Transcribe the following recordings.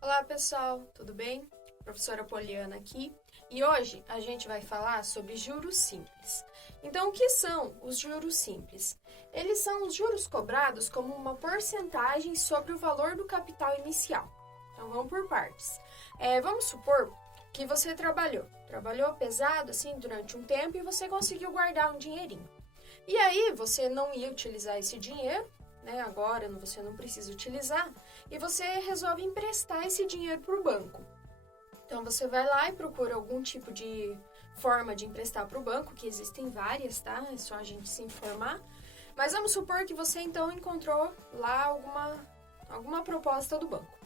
Olá pessoal, tudo bem? Professora Poliana aqui e hoje a gente vai falar sobre juros simples. Então, o que são os juros simples? Eles são os juros cobrados como uma porcentagem sobre o valor do capital inicial. Então, vamos por partes. Vamos supor que você trabalhou pesado assim durante um tempo e você conseguiu guardar um dinheirinho. E aí, você não ia utilizar esse dinheiro, né? Agora você não precisa utilizar e você resolve emprestar esse dinheiro para o banco. Então, você vai lá e procura algum tipo de forma de emprestar para o banco, que existem várias, tá? É só a gente se informar. Mas vamos supor que você, então, encontrou lá alguma proposta do banco.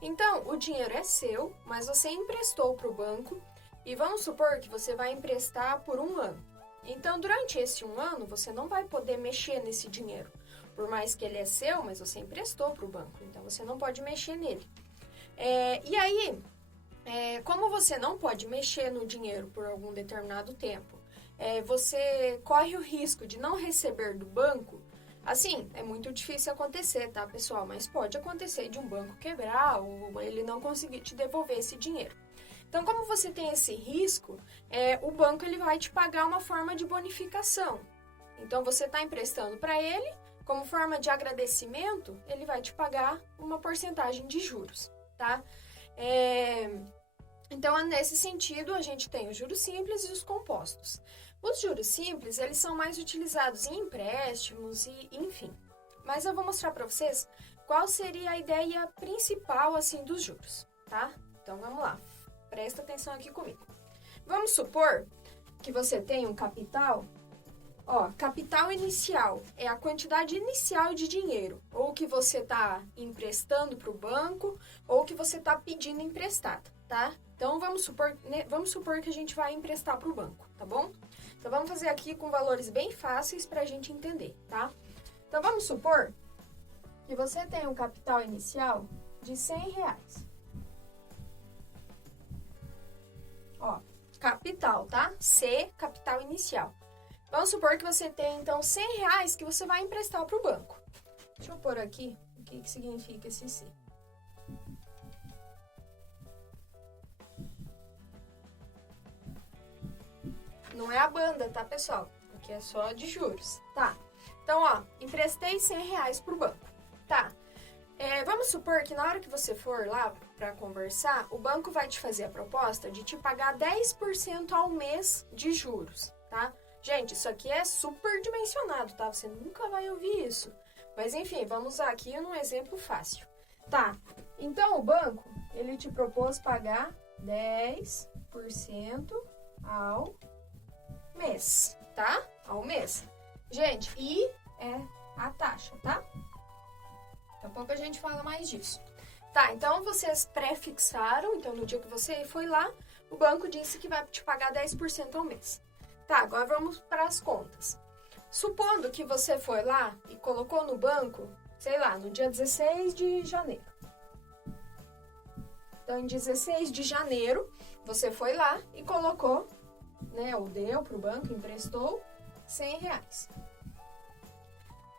Então, o dinheiro é seu, mas você emprestou para o banco e vamos supor que você vai emprestar por um ano. Então, durante esse um ano, você não vai poder mexer nesse dinheiro. Por mais que ele é seu, mas você emprestou para o banco, então você não pode mexer nele. E aí, como você não pode mexer no dinheiro por algum determinado tempo, você corre o risco de não receber do banco. Assim, é muito difícil acontecer, tá, pessoal? Mas pode acontecer de um banco quebrar ou ele não conseguir te devolver esse dinheiro. Então, como você tem esse risco, o banco ele vai te pagar uma forma de bonificação. Então, você está emprestando para ele, como forma de agradecimento, ele vai te pagar uma porcentagem de juros, tá? Então, nesse sentido, a gente tem os juros simples e os compostos. Os juros simples, eles são mais utilizados em empréstimos e, enfim. Mas eu vou mostrar para vocês qual seria a ideia principal, assim, dos juros, tá? Então, vamos lá. Presta atenção aqui comigo. Vamos supor que você tem um capital. Capital inicial é a quantidade inicial de dinheiro, ou que você está emprestando para o banco, ou que você está pedindo emprestado, tá? Então, vamos supor que a gente vai emprestar para o banco, tá bom? Então, vamos fazer aqui com valores bem fáceis para a gente entender, tá? Então, vamos supor que você tem um capital inicial de R$100. Capital, tá? C, capital inicial. Vamos supor que você tem, então, R$100 que você vai emprestar para o banco. Deixa eu pôr aqui o que significa esse C. Não é a banda, tá, pessoal? Porque é só de juros, tá? Então, emprestei R$100 para o banco, tá? Vamos supor que na hora que você for lá para conversar, o banco vai te fazer a proposta de te pagar 10% ao mês de juros, tá? Gente, isso aqui é super dimensionado, tá? Você nunca vai ouvir isso. Mas, enfim, vamos usar aqui num exemplo fácil. Tá, então o banco, ele te propôs pagar 10% ao mês, tá? Ao mês. Gente, e é a taxa, tá? Daqui a pouco a gente fala mais disso. Tá, então vocês pré-fixaram, então no dia que você foi lá, o banco disse que vai te pagar 10% ao mês. Tá, agora vamos para as contas. Supondo que você foi lá e colocou no banco, sei lá, no dia 16 de janeiro. Então, em 16 de janeiro, você foi lá e colocou, né, ou deu para o banco, emprestou R$100.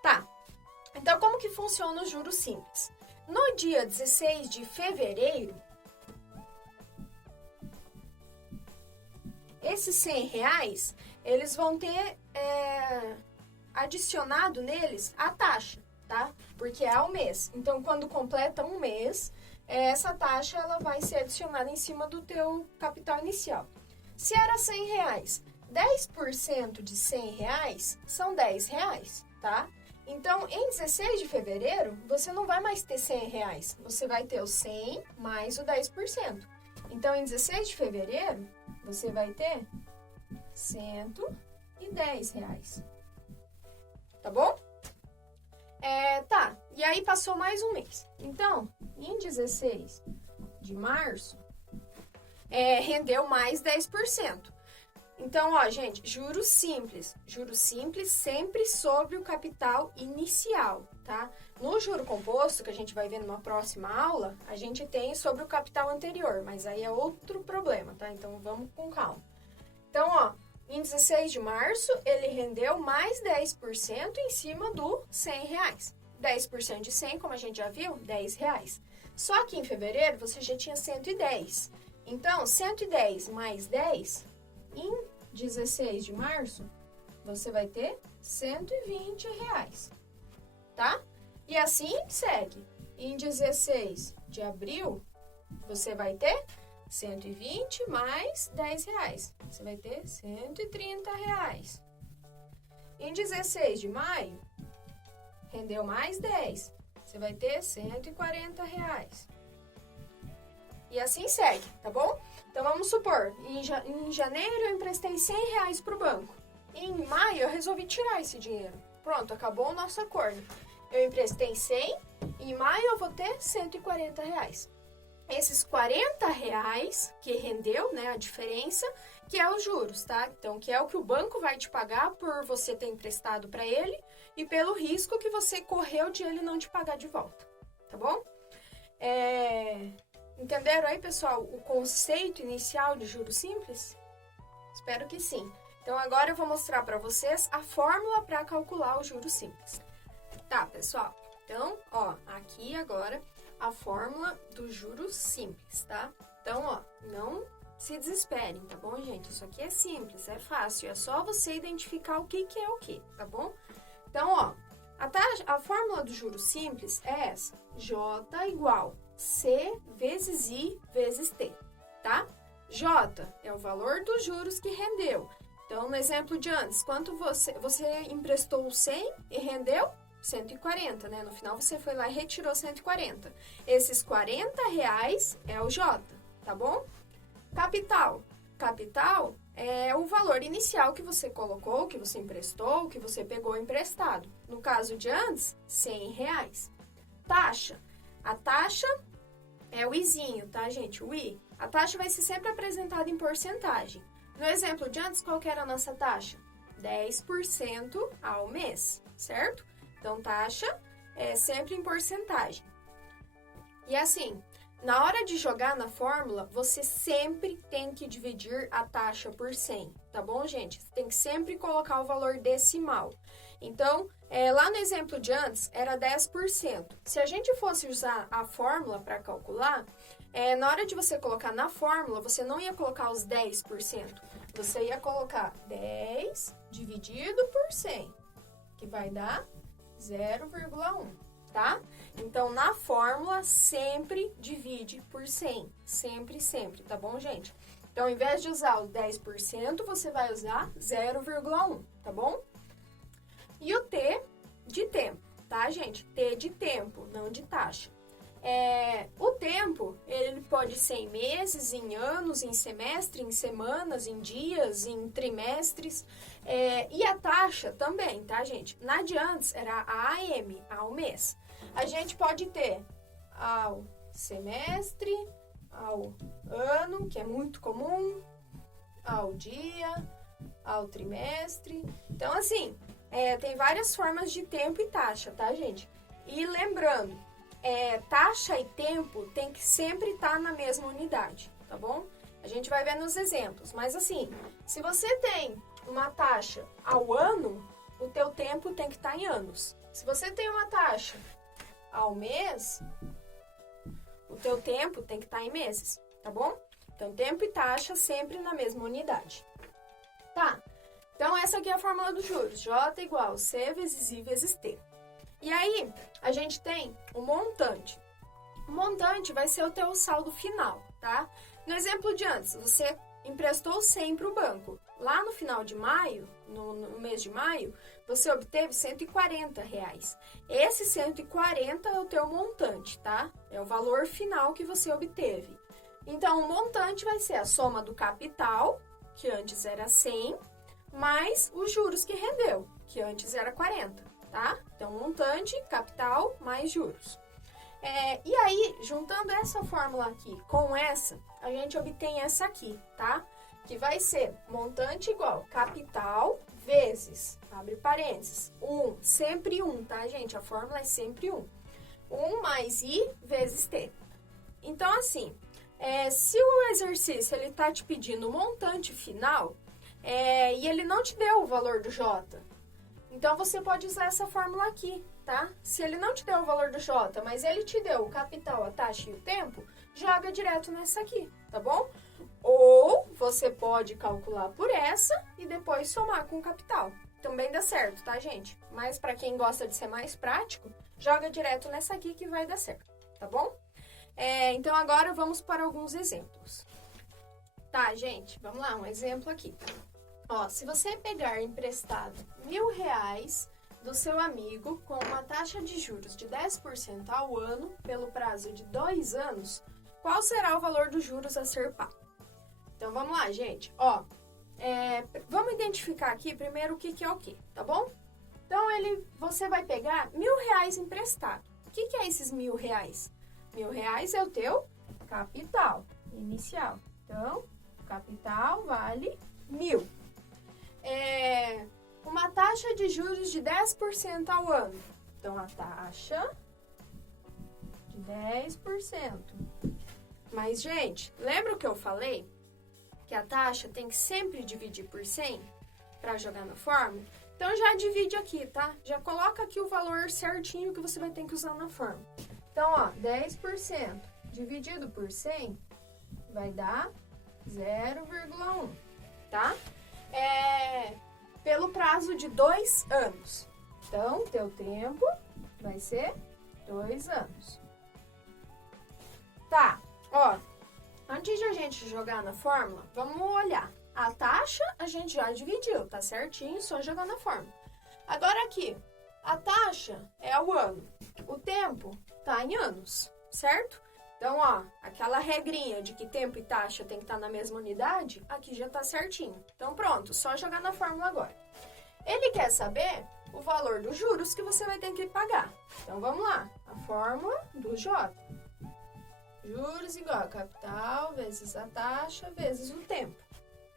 Tá, então como que funciona o juros simples? No dia 16 de fevereiro, esses R$100, eles vão ter adicionado neles a taxa, tá? Porque é ao mês. Então, quando completa um mês, essa taxa ela vai ser adicionada em cima do teu capital inicial. Se era R$100, 10% de R$100 são R$10, tá? Então, em 16 de fevereiro, você não vai mais ter R$100. Você vai ter o 100 mais o 10%. Então, em 16 de fevereiro, você vai ter R$110. Tá bom? Tá. E aí, passou mais um mês. Então, em 16 de março, rendeu mais 10%. Então, gente, juros simples. Juros simples sempre sobre o capital inicial, tá? No juro composto, que a gente vai ver numa próxima aula, a gente tem sobre o capital anterior, mas aí é outro problema, tá? Então, vamos com calma. Então, em 16 de março, ele rendeu mais 10% em cima do R$100. 10% de 100, como a gente já viu, R$10. Só que em fevereiro você já tinha 110. Então, 110 mais 10, em 16 de março, você vai ter R$120, tá? E assim segue. Em 16 de abril, você vai ter 120 mais R$10. Você vai ter R$130. Em 16 de maio, rendeu mais 10. Você vai ter R$140. E assim segue, tá bom? Então, vamos supor, em janeiro eu emprestei R$100 para o banco. Em maio, eu resolvi tirar esse dinheiro. Pronto, acabou o nosso acordo. Eu emprestei 100, em maio eu vou ter R$140. Esses R$40 que rendeu, né, a diferença, que é os juros, tá? Então, que é o que o banco vai te pagar por você ter emprestado para ele e pelo risco que você correu de ele não te pagar de volta, tá bom? Entenderam aí, pessoal, o conceito inicial de juros simples? Espero que sim. Então, agora eu vou mostrar para vocês a fórmula para calcular o juros simples. Tá, pessoal? Então, ó, aqui agora a fórmula do juros simples, tá? Então, ó, não se desesperem, tá bom, gente? Isso aqui é simples, é fácil, é só você identificar o que é o que, tá bom? Então, ó, a fórmula do juros simples é essa: J igual C vezes I vezes T, tá? J é o valor dos juros que rendeu. Então, no exemplo de antes, quanto você emprestou 100 e rendeu 140, né? No final, você foi lá e retirou 140. Esses R$40 é o J, tá bom? Capital. Capital é o valor inicial que você colocou, que você emprestou, que você pegou emprestado. No caso de antes, R$100. Taxa. A taxa é o Izinho, tá, gente? O I. A taxa vai ser sempre apresentada em porcentagem. No exemplo de antes, qual que era a nossa taxa? 10% ao mês, certo? Então, taxa é sempre em porcentagem. E assim, na hora de jogar na fórmula, você sempre tem que dividir a taxa por 100, tá bom, gente? Você tem que sempre colocar o valor decimal. Então, lá no exemplo de antes, era 10%. Se a gente fosse usar a fórmula para calcular, na hora de você colocar na fórmula, você não ia colocar os 10%. Você ia colocar 10 dividido por 100, que vai dar 0,1, tá? Então, na fórmula, sempre divide por 100. Sempre, sempre, tá bom, gente? Então, ao invés de usar os 10%, você vai usar 0,1, tá bom? E o T de tempo, tá, gente? T de tempo, não de taxa. O tempo, ele pode ser em meses, em anos, em semestre, em semanas, em dias, em trimestres. E a taxa também, tá, gente? Na de antes era a AM, ao mês. A gente pode ter ao semestre, ao ano, que é muito comum, ao dia, ao trimestre. Então, assim, tem várias formas de tempo e taxa, tá, gente? E lembrando, taxa e tempo tem que sempre estar na mesma unidade, tá bom? A gente vai ver nos exemplos, mas assim, se você tem uma taxa ao ano, o teu tempo tem que estar em anos. Se você tem uma taxa ao mês, o teu tempo tem que estar em meses, tá bom? Então, tempo e taxa sempre na mesma unidade. Tá, então essa aqui é a fórmula dos juros. J igual C vezes I vezes T. E aí, a gente tem o montante. O montante vai ser o teu saldo final, tá? No exemplo de antes, você emprestou 100 para o banco. Lá no final de maio, no mês de maio, você obteve R$140. Esse 140 é o teu montante, tá? É o valor final que você obteve. Então, o montante vai ser a soma do capital, que antes era 100, mais os juros que rendeu, que antes era 40. Tá? Então, montante, capital, mais juros. E aí, juntando essa fórmula aqui com essa, a gente obtém essa aqui, tá? Que vai ser montante igual capital vezes, abre parênteses, 1, sempre 1, tá, gente? A fórmula é sempre 1. 1 mais I vezes T. Então, assim, se o exercício ele tá te pedindo o montante final, e ele não te deu o valor do J, então, você pode usar essa fórmula aqui, tá? Se ele não te deu o valor do J, mas ele te deu o capital, a taxa e o tempo, joga direto nessa aqui, tá bom? Ou você pode calcular por essa e depois somar com o capital. Também dá certo, tá, gente? Mas para quem gosta de ser mais prático, joga direto nessa aqui que vai dar certo, tá bom? Então agora vamos para alguns exemplos. Tá, gente? Vamos lá, um exemplo aqui. Ó, se você pegar emprestado R$1.000 do seu amigo com uma taxa de juros de 10% ao ano pelo prazo de 2 anos, qual será o valor dos juros a ser pago? Então, vamos lá, gente. Ó, vamos identificar aqui primeiro o que é o que, tá bom? Então, você vai pegar R$1.000 emprestado. O que é esses R$1.000? R$1.000 é o teu capital inicial. Então, capital vale 1.000. Uma taxa de juros de 10% ao ano. Então, a taxa de 10%. Mas, gente, lembra o que eu falei? Que a taxa tem que sempre dividir por 100 para jogar na fórmula? Então, já divide aqui, tá? Já coloca aqui o valor certinho que você vai ter que usar na fórmula. Então, ó, 10% dividido por 100 vai dar 0,1, tá? Pelo prazo de 2 anos. Então, teu tempo vai ser 2 anos. Tá, ó, antes de a gente jogar na fórmula, vamos olhar. A taxa a gente já dividiu, tá certinho, só jogar na fórmula. Agora aqui, a taxa é o ano, o tempo tá em anos, certo? Então, ó, aquela regrinha de que tempo e taxa tem que estar na mesma unidade, aqui já tá certinho. Então, pronto, só jogar na fórmula agora. Ele quer saber o valor dos juros que você vai ter que pagar. Então, vamos lá. A fórmula do J. Juros igual a capital vezes a taxa vezes o tempo.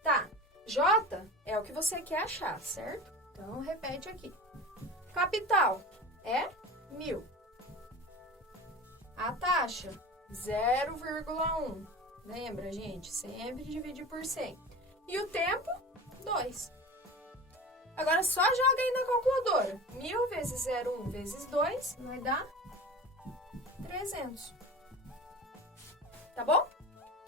Tá, J é o que você quer achar, certo? Então, repete aqui. Capital é 1.000. A taxa, 0,1. Lembra, gente? Sempre dividir por 100. E o tempo, 2. Agora, só joga aí na calculadora. 1.000 vezes 0,1 vezes 2 vai dar 300. Tá bom?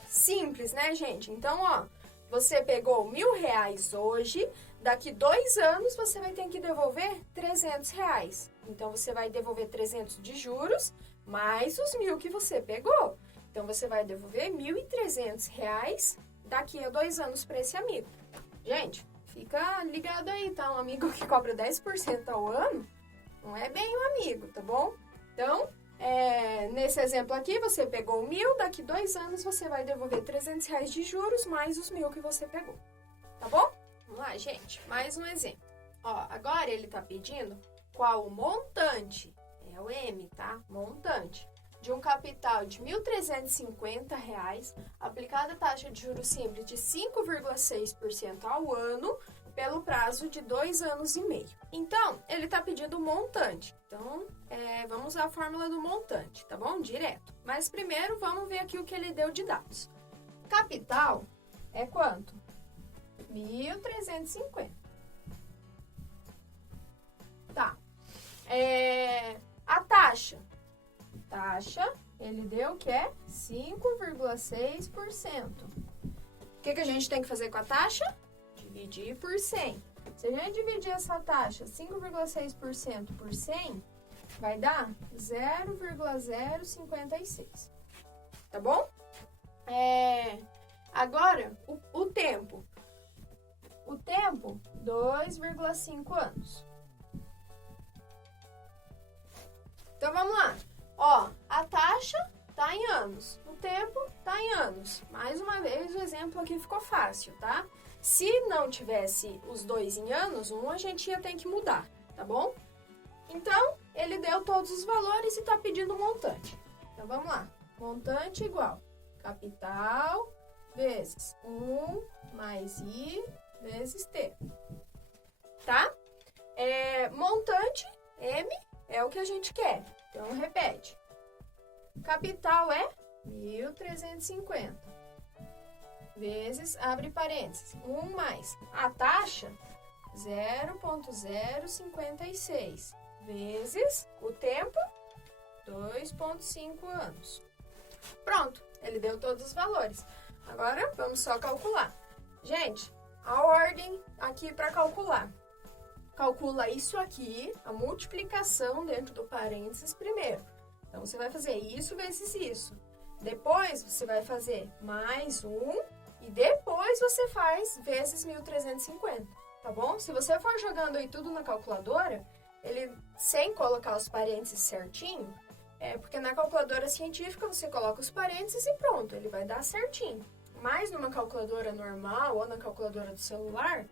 Simples, né, gente? Então, ó, você pegou R$1.000 hoje, daqui 2 anos você vai ter que devolver R$300. Então, você vai devolver 300 de juros, mais os 1.000 que você pegou. Então, você vai devolver R$1.300 daqui a 2 anos para esse amigo. Gente, fica ligado aí, tá? Um amigo que cobra 10% ao ano não é bem um amigo, tá bom? Então, nesse exemplo aqui, você pegou 1.000, daqui 2 anos você vai devolver R$300 de juros mais os 1.000 que você pegou, tá bom? Vamos lá, gente, mais um exemplo. Ó, agora ele tá pedindo qual o montante, é o M, tá? Montante, de um capital de R$1.350, aplicada a taxa de juros simples de 5,6% ao ano, pelo prazo de 2 anos e meio. Então, ele está pedindo o montante. Então, vamos usar a fórmula do montante, tá bom? Direto. Mas primeiro, vamos ver aqui o que ele deu de dados. Capital é quanto? 1.350. Tá. A taxa. Taxa, ele deu que é 5,6%. O que a gente tem que fazer com a taxa? Dividir por 100. Se a gente dividir essa taxa 5,6% por 100, vai dar 0,056. Tá bom? Agora, o tempo. O tempo, 2,5 anos. Então, vamos lá. Ó, a taxa tá em anos. O tempo tá em anos. Mais uma vez, o exemplo aqui ficou fácil, tá? Se não tivesse os dois em anos, a gente ia ter que mudar, tá bom? Então, ele deu todos os valores e tá pedindo o montante. Então, vamos lá. Montante igual capital vezes 1 mais I vezes T. Tá? Montante, M, é o que a gente quer. Então, repete. Capital é 1.350. Vezes, abre parênteses, 1 mais a taxa, 0,056, vezes o tempo, 2,5 anos. Pronto, ele deu todos os valores. Agora, vamos só calcular. Gente, a ordem aqui para calcular. Calcula isso aqui, a multiplicação dentro do parênteses primeiro. Então, você vai fazer isso vezes isso. Depois, você vai fazer mais um e depois você faz vezes 1.350, tá bom? Se você for jogando aí tudo na calculadora, ele sem colocar os parênteses certinho, porque na calculadora científica você coloca os parênteses e pronto, ele vai dar certinho. Mas numa calculadora normal ou na calculadora do celular,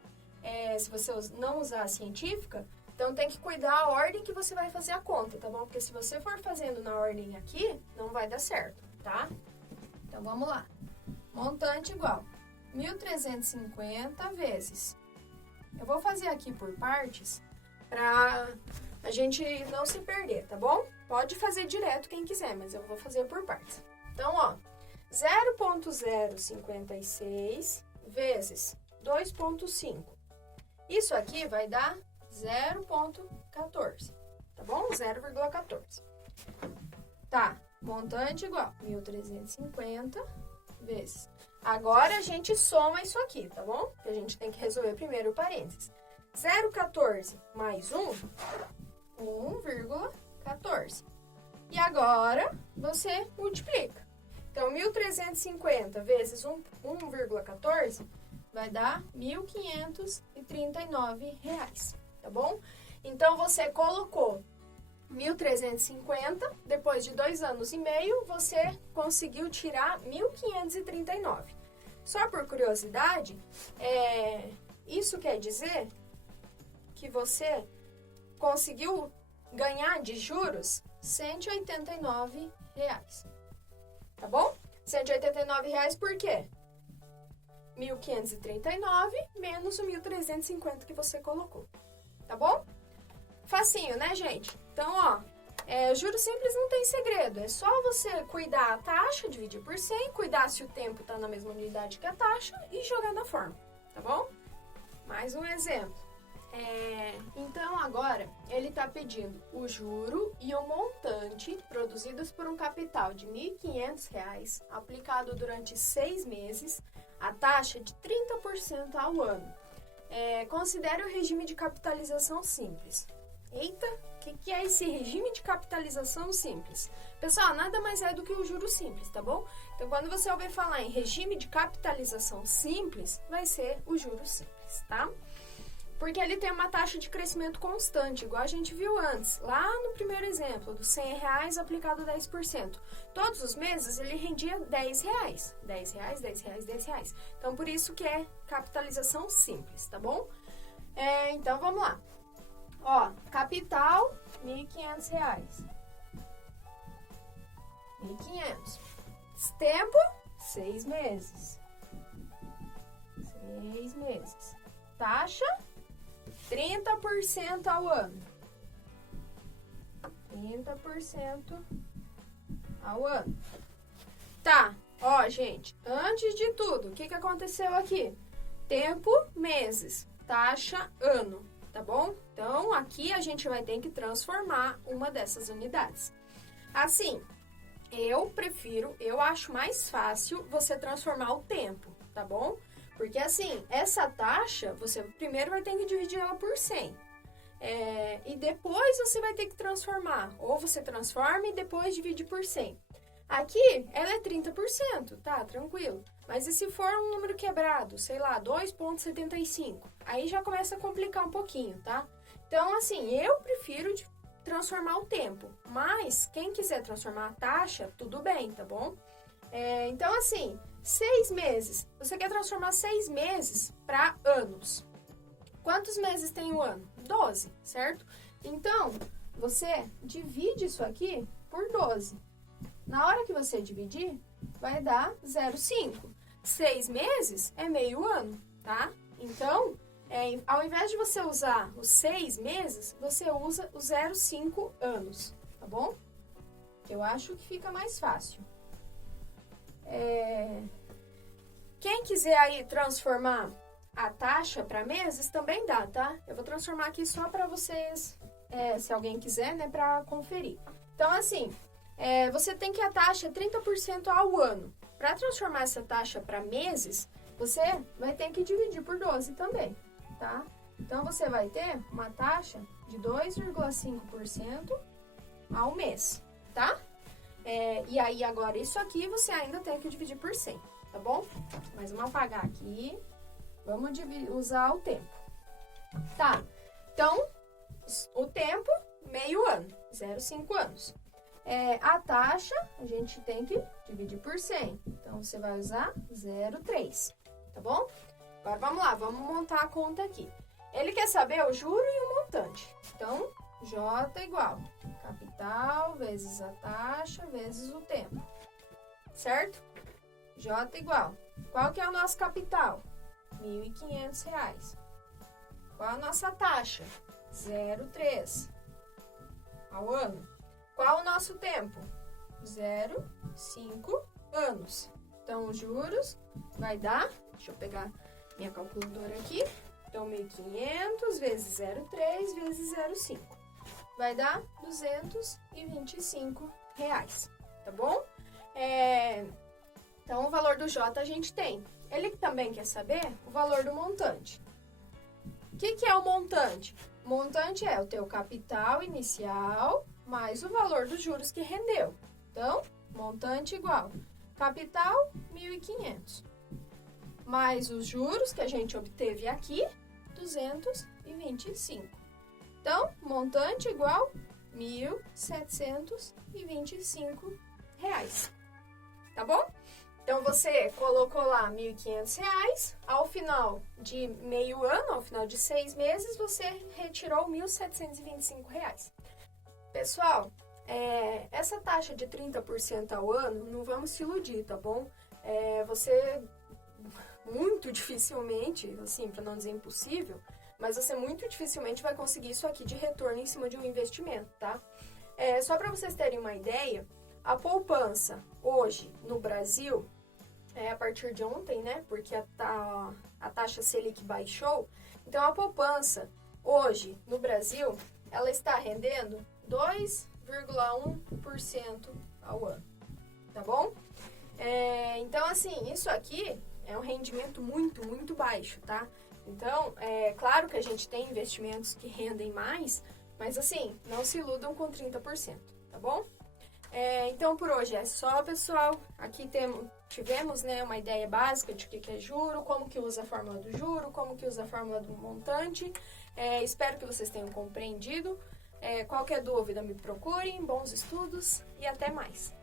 se você não usar a científica, então tem que cuidar a ordem que você vai fazer a conta, tá bom? Porque se você for fazendo na ordem aqui, não vai dar certo, tá? Então vamos lá. Montante igual 1.350 vezes. Eu vou fazer aqui por partes para a gente não se perder, tá bom? Pode fazer direto quem quiser, mas eu vou fazer por partes. Então, ó, 0,056 vezes 2,5. Isso aqui vai dar 0,14, tá bom? 0,14. Tá, montante igual 1.350 vezes. Agora a gente soma isso aqui, tá bom? Porque a gente tem que resolver primeiro o parênteses. 0,14 mais 1, 1,14. E agora você multiplica. Então, 1.350 vezes 1,14 vai dar R$ 1.539, tá bom? Então, você colocou 1.350, depois de 2 anos e meio, você conseguiu tirar 1.539. Só por curiosidade, isso quer dizer que você conseguiu ganhar de juros R$ 189, tá bom? R$ 189 por quê? 1.539 menos o 1.350 que você colocou, tá bom? Facinho, né, gente? Então, ó, juros simples não tem segredo. É só você cuidar a taxa, dividir por 100, cuidar se o tempo tá na mesma unidade que a taxa e jogar na fórmula, tá bom? Mais um exemplo. Então, agora, ele está pedindo o juro e o montante produzidos por um capital de R$ 1.500 aplicado durante 6 meses, a taxa de 30% ao ano. Considere o regime de capitalização simples. Eita, o que é esse regime de capitalização simples? Pessoal, nada mais é do que o juro simples, tá bom? Então, quando você ouvir falar em regime de capitalização simples, vai ser o juro simples, tá? Porque ele tem uma taxa de crescimento constante, igual a gente viu antes, lá no primeiro exemplo, dos R$ 100 aplicado 10%. Todos os meses ele rendia R$ 10. R$ 10, R$ 10, R$ 10. Então, por isso que é capitalização simples, tá bom? Então, vamos lá. Ó, capital, R$ 1.500. 1.500. Tempo, 6 meses. 6 meses. Taxa, 30% ao ano. 30% ao ano. Tá, ó, gente, antes de tudo, o que aconteceu aqui? Tempo, meses. Taxa, ano, tá bom? Então, aqui a gente vai ter que transformar uma dessas unidades. Assim, eu acho mais fácil você transformar o tempo, tá bom? Porque, assim, essa taxa, você primeiro vai ter que dividir ela por 100. E depois você vai ter que transformar. Ou você transforma e depois divide por 100. Aqui, ela é 30%, tá? Tranquilo. Mas e se for um número quebrado? Sei lá, 2,75? Aí já começa a complicar um pouquinho, tá? Então, assim, eu prefiro transformar o tempo. Mas, quem quiser transformar a taxa, tudo bem, tá bom? Então, assim... 6 meses. Você quer transformar 6 meses para anos. Quantos meses tem o ano? 12, certo? Então, você divide isso aqui por 12. Na hora que você dividir, vai dar 0,5. 6 meses é meio ano, tá? Então, ao invés de você usar os 6 meses, você usa os 0,5 anos, tá bom? Eu acho que fica mais fácil. Quem quiser aí transformar a taxa para meses, também dá, tá? Eu vou transformar aqui só para vocês se alguém quiser, né, para conferir. Então, assim, você tem que a taxa 30% ao ano. Para transformar essa taxa para meses, você vai ter que dividir por 12 também, tá? Então, você vai ter uma taxa de 2,5% ao mês, tá? E aí, agora, isso aqui você ainda tem que dividir por 100, tá bom? Mas vamos apagar aqui. Vamos usar o tempo. Tá, então, o tempo, meio ano, 0,5 anos. A taxa, a gente tem que dividir por 100. Então, você vai usar 0,3, tá bom? Agora, vamos lá, vamos montar a conta aqui. Ele quer saber o juro e o montante. Então, J igual capital vezes a taxa vezes o tempo, certo? J igual, qual que é o nosso capital? R$ 1.500. Qual a nossa taxa? 0,3 ao ano. Qual o nosso tempo? 0,5 anos. Então, os juros vai dar, deixa eu pegar minha calculadora aqui. Então, 1.500 vezes 0,3 vezes 0,5. Vai dar R$225, tá bom? Então, o valor do J a gente tem. Ele também quer saber o valor do montante. O que é o montante? O montante é o teu capital inicial mais o valor dos juros que rendeu. Então, montante igual capital 1.500 mais os juros que a gente obteve aqui, 225. Então, montante igual R$1.725, tá bom? Então, você colocou lá R$1.500, ao final de meio ano, ao final de 6 meses, você retirou R$1.725. Pessoal, essa taxa de 30% ao ano, não vamos se iludir, tá bom? Você muito dificilmente, assim, para não dizer impossível, mas você muito dificilmente vai conseguir isso aqui de retorno em cima de um investimento, tá? Só para vocês terem uma ideia, a poupança hoje no Brasil, a partir de ontem, né? Porque a taxa Selic baixou. Então, a poupança hoje no Brasil, ela está rendendo 2,1% ao ano, tá bom? Então, assim, isso aqui é um rendimento muito, muito baixo, tá? Então, claro que a gente tem investimentos que rendem mais, mas assim, não se iludam com 30%, tá bom? Então, por hoje é só, pessoal. Aqui tivemos, né, uma ideia básica de o que é juro, como que usa a fórmula do juro, como que usa a fórmula do montante. Espero que vocês tenham compreendido. Qualquer dúvida, me procurem. Bons estudos e até mais!